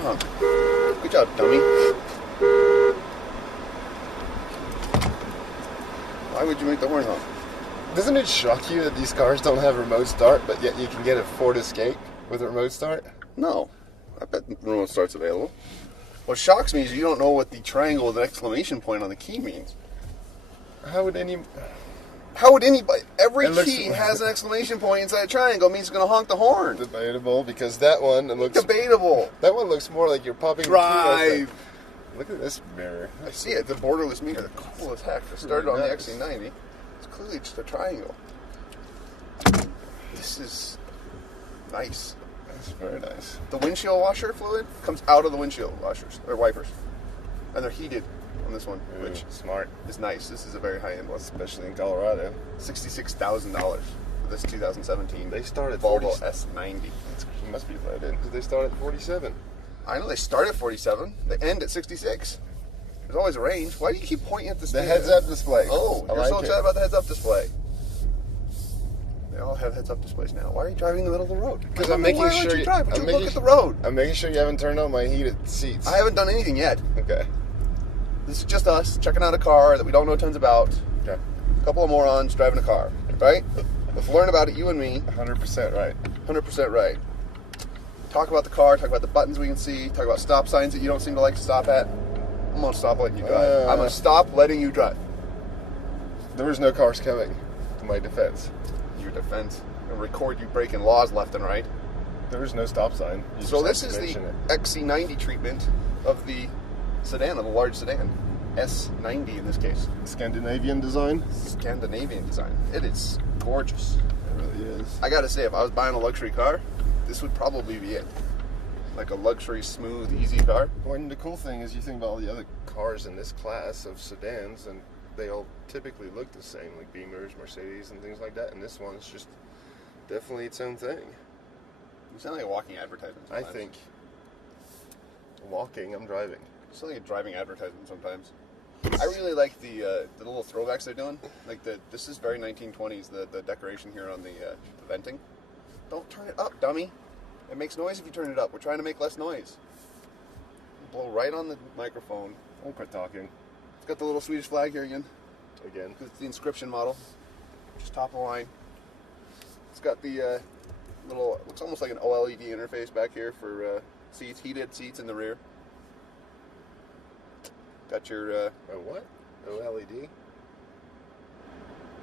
horn honk. Good job, dummy. Why would you make the horn honk? Doesn't it shock you that these cars don't have remote start, but yet you can get a Ford Escape with a remote start? No. I bet remote start's available. What shocks me is you don't know what the triangle with an exclamation point on the key means. How would anybody... Every key has an exclamation point inside a triangle. It means it's going to honk the horn. Debatable, because that one looks... Debatable. That one looks more like you're popping Drive. the key open. Look at this mirror. I see it. The borderless mirror. The cool as heck. It started on the XC90. It's clearly just a triangle. This is nice. That's very nice. The windshield washer fluid comes out of the windshield washers, or wipers. And they're heated on this one, which smart. is nice. This is a very high-end one. Especially in Colorado. $66,000 for this 2017 They start at Volvo S90. It must be loaded, because they start at 47. I know they start at 47. They end at 66. There's always a range. Why do you keep pointing at the The heads-up display. Oh, I you're like so it. excited about the heads-up display. They all have heads-up displays now. Why are you driving in the middle of the road? Because I'm making sure you drive. But you look at the road. I'm making sure you haven't turned on my heated seats. I haven't done anything yet. Okay. This is just us checking out a car that we don't know tons about. Okay. A couple of morons driving a car, right? Let's learn about it, you and me. 100% right. 100% right. Talk about the car, talk about the buttons we can see, talk about stop signs that you don't seem to like to stop at. I'm going to stop letting you drive. I'm going to stop letting you drive. There was no cars coming, to my defense. Your defense. And record you breaking laws left and right. There was no stop sign. So this is the XC90 treatment of the sedan, of the large sedan. S90 in this case. Scandinavian design? Scandinavian design. It is gorgeous. It really is. I gotta say, if I was buying a luxury car, this would probably be it. Like a luxury, smooth, easy car. Well, and the cool thing is you think about all the other cars in this class of sedans, and they all typically look the same, like Beamers, Mercedes, and things like that. And this one's just definitely its own thing. You sound like a walking advertisement sometimes. I think walking, I'm driving. You sound like a driving advertisement sometimes. I really like the little throwbacks they're doing. Like this is very 1920s. The decoration here on the venting. Don't turn it up, dummy. It makes noise if you turn it up. We're trying to make less noise. Blow right on the microphone. Don't quit talking. It's got the little Swedish flag here again. Again. It's the inscription model. Just top of the line. It's got the little, looks almost like an OLED interface back here for seats, heated seats in the rear. Got your... Oh, what? OLED?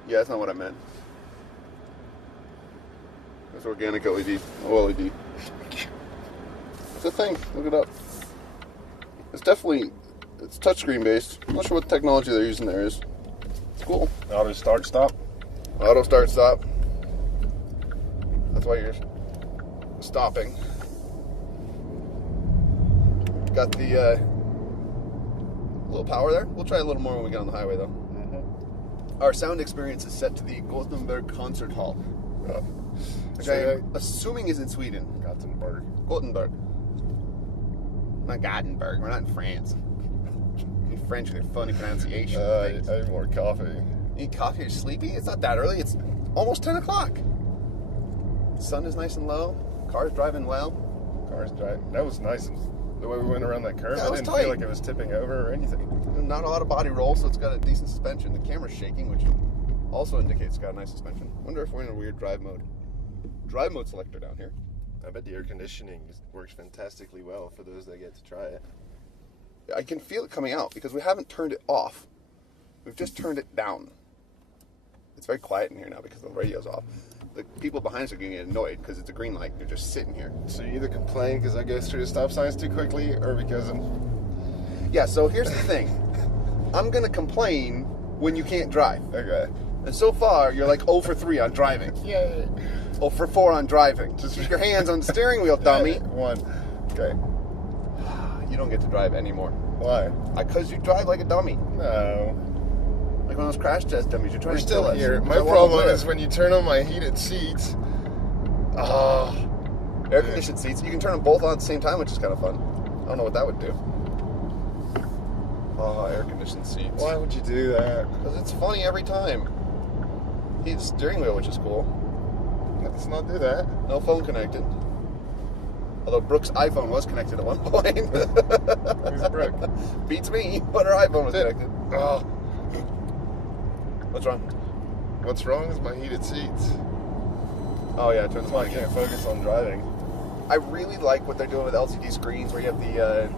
Yeah, that's not what I meant. That's organic LED. OLED. It's a thing. Look it up. It's definitely... It's touchscreen based. I'm not sure what technology they're using there is. It's cool. Auto start, stop. Auto start, stop. That's why you're stopping. Got the little power there. We'll try a little more when we get on the highway, though. Mm-hmm. Our sound experience is set to the Gothenburg Concert Hall, which I am assuming is in Sweden. Gothenburg. Not Gothenburg. We're not in France. In French, they're funny pronunciation. I need more coffee. You need coffee? You're sleepy? It's not that early. It's almost 10 o'clock. Sun is nice and low. Car's driving well. Car's driving. That was nice. The way we went around that curve, Yeah, I didn't feel like it was tipping over or anything. Not a lot of body roll, so it's got a decent suspension. The camera's shaking, which also indicates it's got a nice suspension. Wonder if we're in a weird drive mode. Drive mode selector down here. I bet the air conditioning works fantastically well for those that get to try it. I can feel it coming out because we haven't turned it off. We've just turned it down. It's very quiet in here now because the radio's off. The people behind us are going to get annoyed because it's a green light. They're just sitting here. So you either complain because I go through the stop signs too quickly, or because I'm... Yeah, so here's the thing. I'm going to complain when you can't drive. Okay. And so far, you're like 0 for 3 on driving. Yay. 0 for 4 on driving. Just keep your hands on the steering wheel, dummy. 1. Okay. You don't get to drive anymore. Why? Because you drive like a dummy. No. Like one of those crash test dummies. You're trying We're to still kill us. here. My problem is when you turn on my heated seats. Air conditioned seats. You can turn them both on at the same time, which is kind of fun. I don't know what that would do. Air conditioned seats. Why would you do that? Because it's funny every time. Heated steering wheel, which is cool. Let's not do that. No phone connected. Although Brooke's iPhone was connected at one point. Who's Brooke? Beats me, but her iPhone was connected. Oh. What's wrong? What's wrong is my heated seats. Oh yeah, turn That's the why I mic can't in. focus on driving. I really like what they're doing with LCD screens, where you have the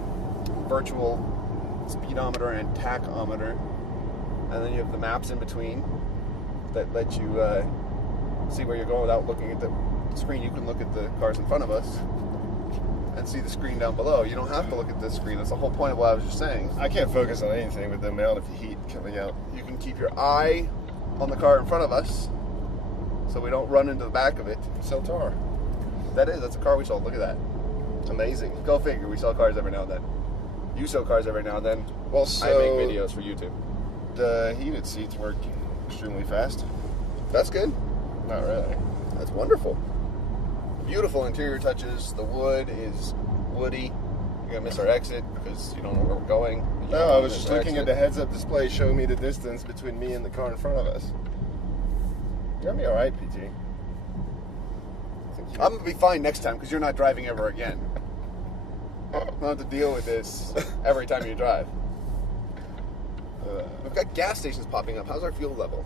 virtual speedometer and tachometer, and then you have the maps in between that let you see where you're going without looking at the screen. You can look at the cars in front of us and see the screen down below. You don't have to look at this screen. That's the whole point of what I was just saying. I can't focus on anything with the amount of heat coming out. You can keep your eye on the car in front of us so we don't run into the back of it. Celtar. That's a car we sold. Look at that. Amazing. Go figure. We sell cars every now and then. You sell cars every now and then. Well, I make videos for YouTube. The heated seats work extremely fast. That's good. Not really. That's wonderful. Beautiful interior touches. The wood is woody. You're gonna miss our exit because you don't know where we're going. No, I was just looking at the heads-up display showing me the distance between me and the car in front of us. You're gonna be all right, PT. I'm gonna be fine next time because you're not driving ever again. I don't have to deal with this every time you drive. We've got gas stations popping up. How's our fuel level?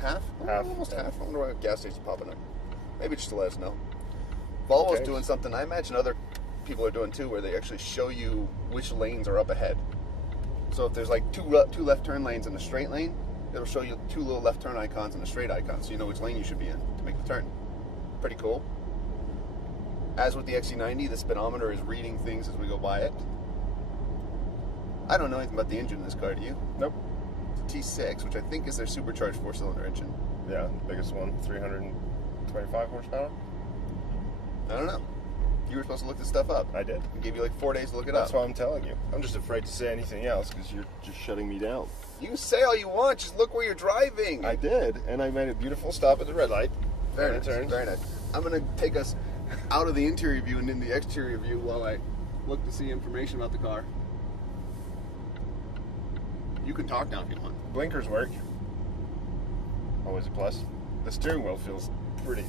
Half? Half. Almost half. I wonder why gas stations popping up. Maybe just to let us know. Volvo's Okay. doing something I imagine other people are doing too, where they actually show you which lanes are up ahead. So if there's like two left turn lanes in a straight lane, it'll show you two little left turn icons and a straight icon, so you know which lane you should be in to make the turn. Pretty cool. As with the XC90, the speedometer is reading things as we go by it. I don't know anything about the engine in this car, do you? Nope. It's a T6, which I think is their supercharged 4-cylinder engine. Yeah, biggest one, 325 horsepower. I don't know. You were supposed to look this stuff up. I did. I gave you like 4 days to look it That's up. why I'm telling you. I'm just afraid to say anything else because you're just shutting me down. You can say all you want, just look where you're driving. I did, and I made a beautiful stop at the red light. Very And nice, it turns. very nice. I'm going to take us out of the interior view and into the exterior view while I look to see information about the car. You can talk now if you want. Blinkers work. Always a plus. The steering wheel feels pretty,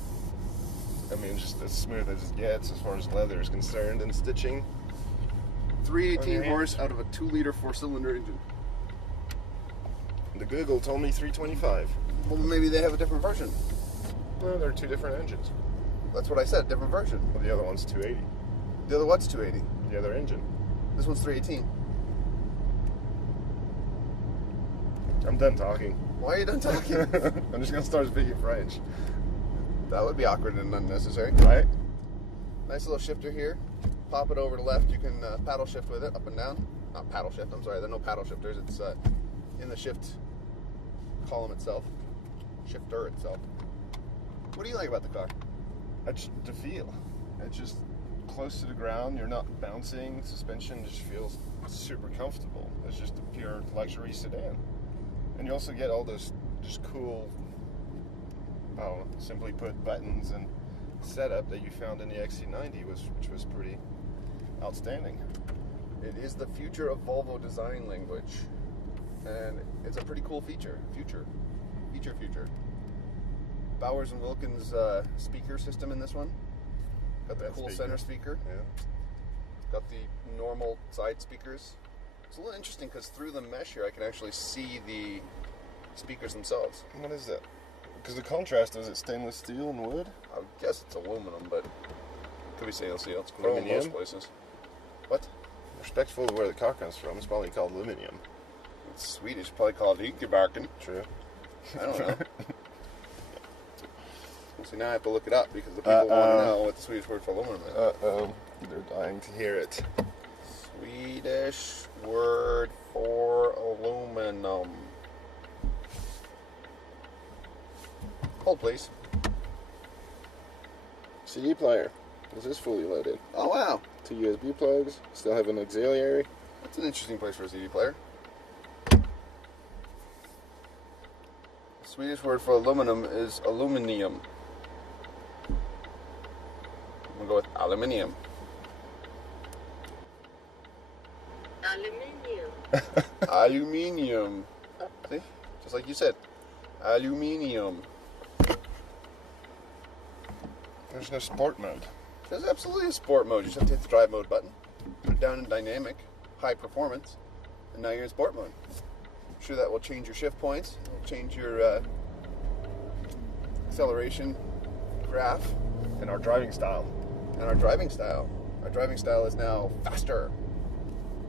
I mean, just as smooth as it gets as far as leather is concerned and stitching. 318 horse out of a 2-liter 4-cylinder engine. The Google told me 325. Well, maybe they have a different version. Well, they're two different engines. That's what I said, different version. Well, the other one's 280. The other what's 280? The other engine. This one's 318. I'm done talking. Why are you done talking? I'm just gonna start speaking French. That would be awkward and unnecessary. Right? Nice little shifter here. Pop it over to left. You can paddle shift with it, up and down. Not paddle shift, I'm sorry. There are no paddle shifters. It's in the shift column itself. Shifter itself. What do you like about the car? The feel. It's just close to the ground. You're not bouncing. Suspension just feels super comfortable. It's just a pure luxury sedan. And you also get all those just cool, simply put, buttons and setup that you found in the XC90, which was pretty outstanding. It is the future of Volvo design language. And it's a pretty cool feature. Future. Bowers & Wilkins speaker system in this one. Got the cool center speaker. Yeah. Got the normal side speakers. It's a little interesting because through the mesh here I can actually see the speakers themselves. What is that? Because the contrast, is it stainless steel and wood? I would guess it's aluminum, but could be stainless steel. It's chrome in Aluminum? most places. What? Respectful of where the car comes from, it's probably called aluminium. It's Swedish, probably called Ikebarken. True. I don't know. See, now I have to look it up because the people want to know what the Swedish word for aluminum is. Uh-oh. They're dying to hear it. Swedish word for aluminum. Hold, please. CD player. This is fully loaded. Oh, wow. 2 USB plugs. Still have an auxiliary. That's an interesting place for a CD player. Swedish word for aluminum is aluminium. I'm going to go with aluminium. Aluminium. Aluminium. See? Just like you said. Aluminium. There's no sport mode. There's absolutely a sport mode. You just have to hit the drive mode button, put it down in dynamic, high performance, and now you're in sport mode. I'm sure that will change your shift points. It'll change your acceleration graph. And our driving style. And our driving style. Our driving style is now faster.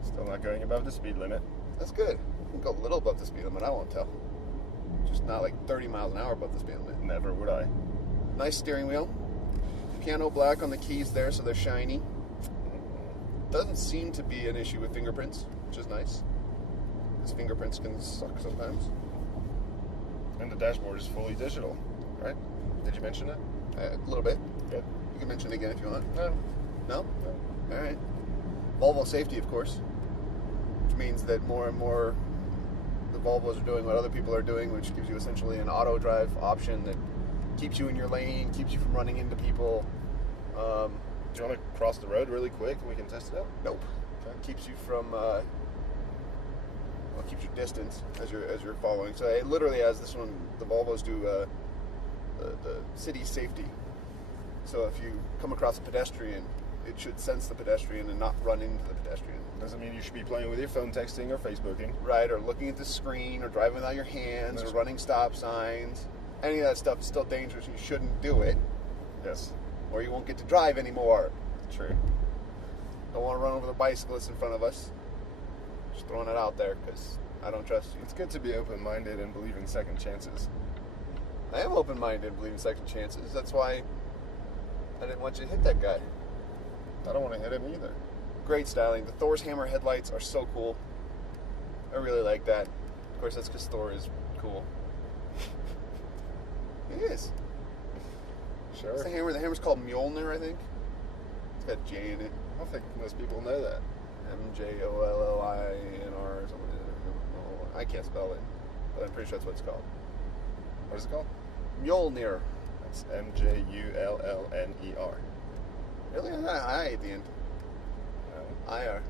Still not going above the speed limit. That's good. We can go a little above the speed limit, I won't tell. Just not like 30 miles an hour above the speed limit. Never would I. Nice steering wheel. Piano black on the keys there, so they're shiny. Doesn't seem to be an issue with fingerprints, which is nice. Because fingerprints can suck sometimes. And the dashboard is fully digital, right? Did you mention that? A little bit. Good. You can mention it again if you want. No. No? All right. Volvo safety, of course. Which means that more and more the Volvos are doing what other people are doing, which gives you essentially an auto drive option that keeps you in your lane, keeps you from running into people. Do you want to cross the road really quick and we can test it out? Nope. Okay. Keeps you from keeps you distance as you're following. So it literally has this one. The Volvos do the city safety. So if you come across a pedestrian, it should sense the pedestrian and not run into the pedestrian. Doesn't mean you should be playing with your phone, texting, or Facebooking. Right, or looking at the screen, or driving without your hands, or running stop signs. Any of that stuff is still dangerous. You shouldn't do it. Yes. Or you won't get to drive anymore. True. Don't want to run over the bicyclists in front of us. Just throwing it out there because I don't trust you. It's good to be open-minded and believe in second chances. I am open-minded and believe in second chances. That's why I didn't want you to hit that guy. I don't want to hit him either. Great styling. The Thor's hammer headlights are so cool. I really like that. Of course, that's because Thor is cool. He is. Sure. What's the hammer? The hammer's called Mjolnir, I think. It's got J in it. I don't think most people know that. Mjollinr or something. I can't spell it, but I'm pretty sure that's what it's called. What is it called? Mjolnir. That's Mjullner. Really? I got an I at the end. No. IR.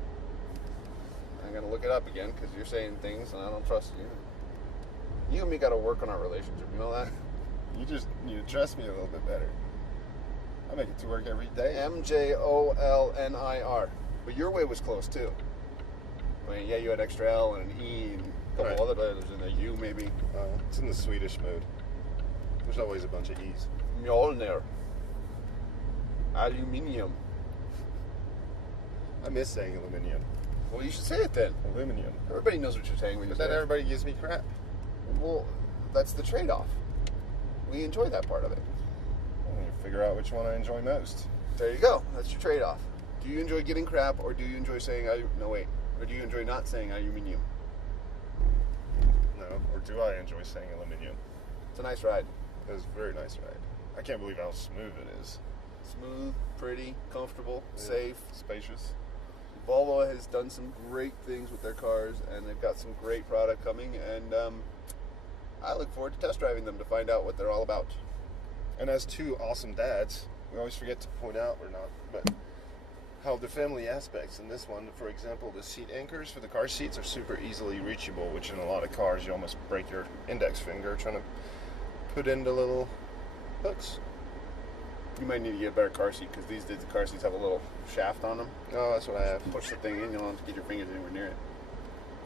I'm going to look it up again because you're saying things and I don't trust you. You and me got to work on our relationship. You know that? You just need to trust me a little bit better. I make it to work every day. Mjollnir. But your way was close too. I mean, yeah, you had extra L and an E and a couple other letters and a U maybe. It's in the Swedish mode. There's always a bunch of E's. Mjolnir. Aluminium. I miss saying aluminium. Well, you should say it then. Aluminium. Everybody knows what you're saying when you But say then it. everybody gives me crap. Well, that's the trade-off. We enjoy that part of it. I need to figure out which one I enjoy most. There you go. That's your trade-off. Do you enjoy getting crap, or do you enjoy saying or do you enjoy not saying aluminium? No, or do I enjoy saying aluminium? It's a nice ride. It was a very nice ride. I can't believe how smooth it is. Smooth, pretty, comfortable, safe, spacious. Volvo has done some great things with their cars, and they've got some great product coming, and I look forward to test driving them to find out what they're all about. And as two awesome dads, we always forget to point out, but how the family aspects in this one, for example, the seat anchors for the car seats are super easily reachable, which in a lot of cars you almost break your index finger trying to put in the little hooks. You might need to get a better car seat, because these days the car seats have a little shaft on them. Oh, that's what I have. Push the thing in, you don't have to get your fingers anywhere near it.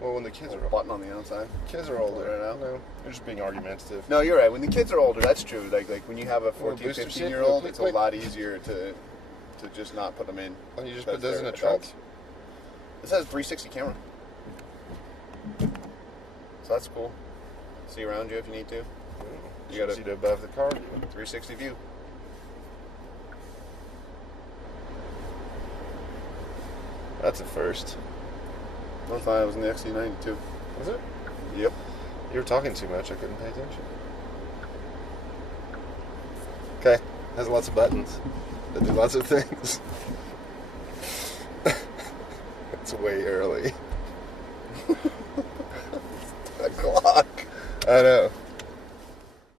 Well, when the kids are button on the outside. Kids are older. Right now. No, they're just being argumentative. No, you're right. When the kids are older, that's true. Like when you have a 14, booster 15-year-old, seat, it's a lot easier to just not put them in. Oh, you just put those in the trunk? This has a 360 camera. So that's cool. See around you if you need to. You got to see above the car view. 360 view. That's a first. I thought it was in the XC90 too. Was it? Yep. You were talking too much. I couldn't pay attention. Okay. Has lots of buttons that do lots of things. It's way early. A clock. I know.